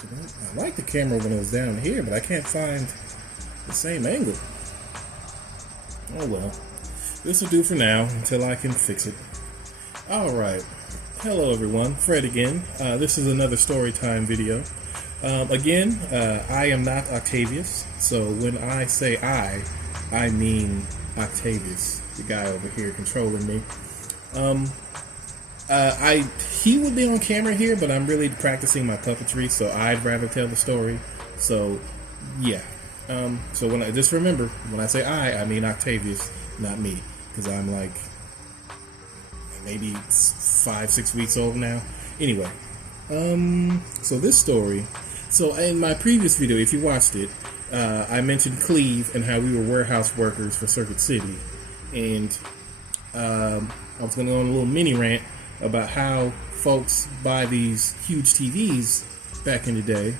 I like the camera when it was down here, but I can't find the same angle. Oh well. This will do for now until I can fix it. Alright. Hello everyone. Fred again. This is another story time video. Again, I am not Octavius. So when I say I mean Octavius, the guy over here controlling me. He would be on camera here, but I'm really practicing my puppetry, so I'd rather tell the story. So, yeah. So when I just remember, when I say I mean Octavius, not me, because I'm like maybe 5-6 weeks old now. Anyway, so this story. So in my previous video, if you watched it, I mentioned Cleve and how we were warehouse workers for Circuit City, and I was going to go on a little mini rant about how folks buy these huge TVs back in the day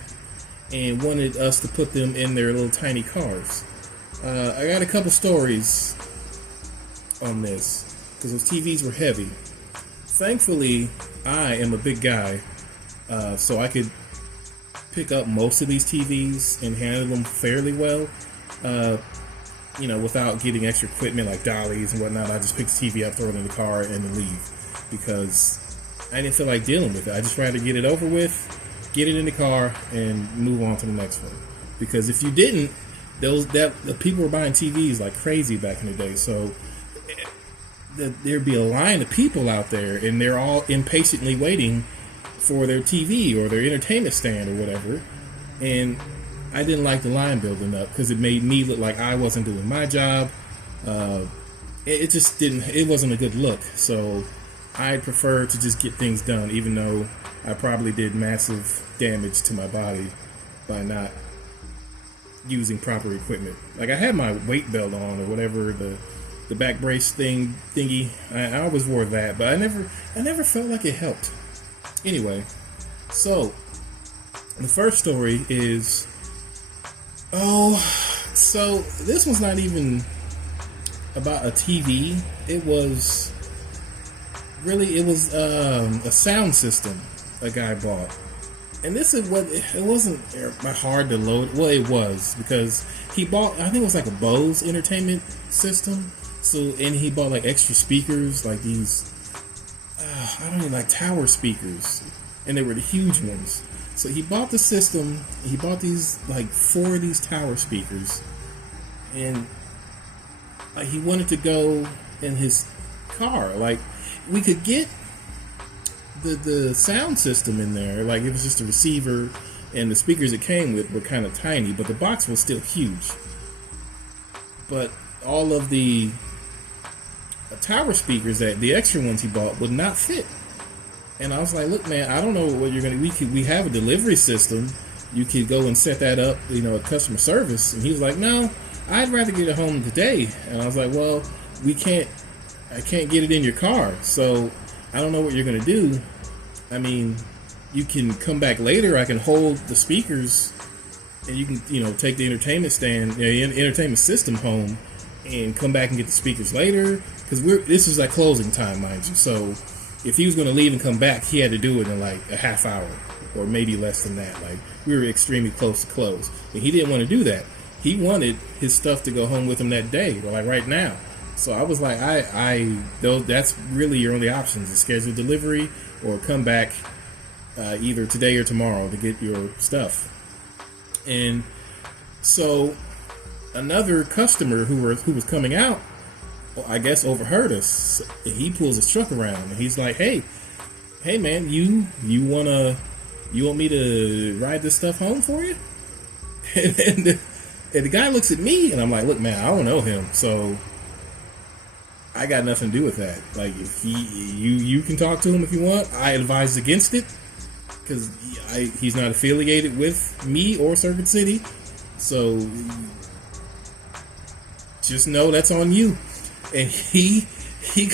and wanted us to put them in their little tiny cars. I got a couple stories on this because those TVs were heavy. Thankfully, I am a big guy, so I could pick up most of these TVs and handle them fairly well. Without getting extra equipment like dollies and whatnot. I just pick the TV up, throw it in the car, and then leave. Because I didn't feel like dealing with it. I just tried to get it over with, get it in the car, and move on to the next one. Because if you didn't, the people were buying TVs like crazy back in the day. So there'd be a line of people out there, and they're all impatiently waiting for their TV or their entertainment stand or whatever. And I didn't like the line building up because it made me look like I wasn't doing my job. It just didn't. It wasn't a good look. So I prefer to just get things done, even though I probably did massive damage to my body by not using proper equipment. Like I had my weight belt on or whatever, the back brace thingy. I always wore that, but I never felt like it helped. Anyway, so the first story is. So this one's not even about a TV. It was a sound system a guy bought. And this is what, it wasn't hard to load. Well, it was, because he bought, I think it was like a Bose entertainment system. So, and he bought like extra speakers, like these, like tower speakers. And they were the huge ones. So he bought the system, he bought these, like 4 of these tower speakers, and he wanted to go in his car. Like, we could get the sound system in there, like it was just a receiver, and the speakers it came with were kind of tiny, but the box was still huge. But all of the tower speakers, the extra ones he bought, would not fit. And I was like, look, man, I don't know what you're going to... We have a delivery system. You could go and set that up, at customer service. And he was like, no, I'd rather get it home today. And I was like, well, I can't get it in your car. So I don't know what you're going to do. I mean, you can come back later. I can hold the speakers and you can, take the entertainment stand, the entertainment system home and come back and get the speakers later. Because this is like closing time, mind you. So if he was going to leave and come back, he had to do it in like a half hour or maybe less than that. Like, we were extremely close to close. And he didn't want to do that. He wanted his stuff to go home with him that day, or like right now. So I was like, that's really your only options, is schedule delivery or come back either today or tomorrow to get your stuff. And so another customer who was coming out, I guess, overheard us. He pulls his truck around and he's like, hey man, you want me to ride this stuff home for you? And the guy looks at me and I'm like, look, man, I don't know him, so I got nothing to do with that. Like, if you can talk to him if you want. I advise against it because he's not affiliated with me or Circuit City, so just know that's on you. And he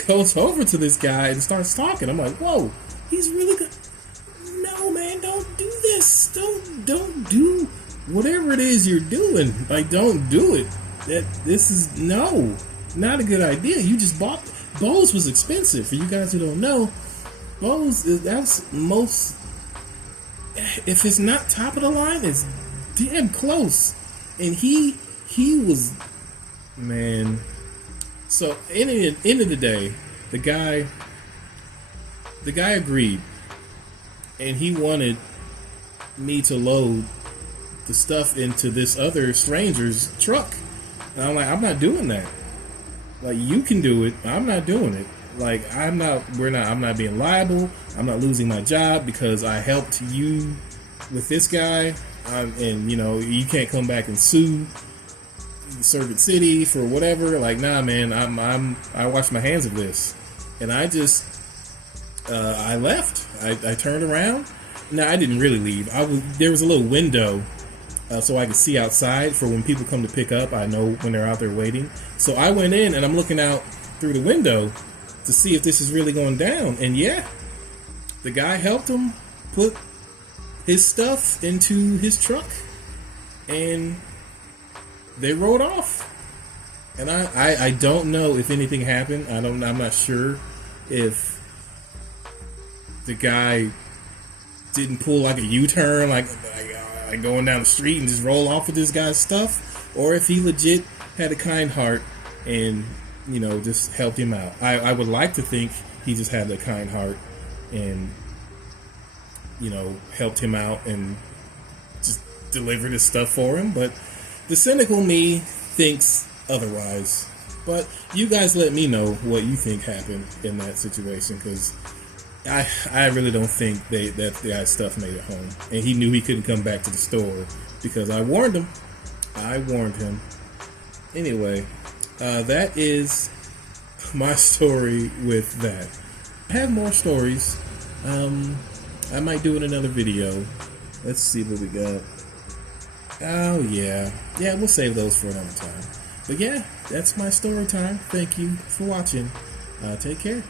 goes over to this guy and starts talking. I'm like, whoa, he's really good. No, man, don't do this. Don't do whatever it is you're doing. Like, don't do it. This is not a good idea. You just bought. Bose was expensive. For you guys who don't know, Bose, if it's not top of the line, it's damn close. And he was, man. So in the end of the day, the guy agreed, and he wanted me to load the stuff into this other stranger's truck. And I'm like, I'm not doing that. Like, you can do it, I'm not doing it. Like, I'm not being liable. I'm not losing my job because I helped you with this guy. And you know, you can't come back and sue Circuit City for whatever. Like, nah, man, I wash my hands of this. And I just, I left. I turned around. No, I didn't really leave. There was a little window so I could see outside for when people come to pick up. I know when they're out there waiting. So I went in and I'm looking out through the window to see if this is really going down. And yeah, the guy helped him put his stuff into his truck, and they rode off. And I don't know if anything happened. I'm not sure if the guy didn't pull like a U-turn, like going down the street and just roll off with this guy's stuff, or if he legit had a kind heart and, you know, just helped him out. I would like to think he just had a kind heart and, you know, helped him out and just delivered his stuff for him. But the cynical me thinks otherwise. But you guys let me know what you think happened in that situation, because I really don't think that the guy's stuff made it home. And he knew he couldn't come back to the store because I warned him. Anyway, that is my story with that. I have more stories. I might do it in another video. Let's see what we got. Oh, yeah. Yeah, we'll save those for another time. But yeah, that's my story time. Thank you for watching. Take care.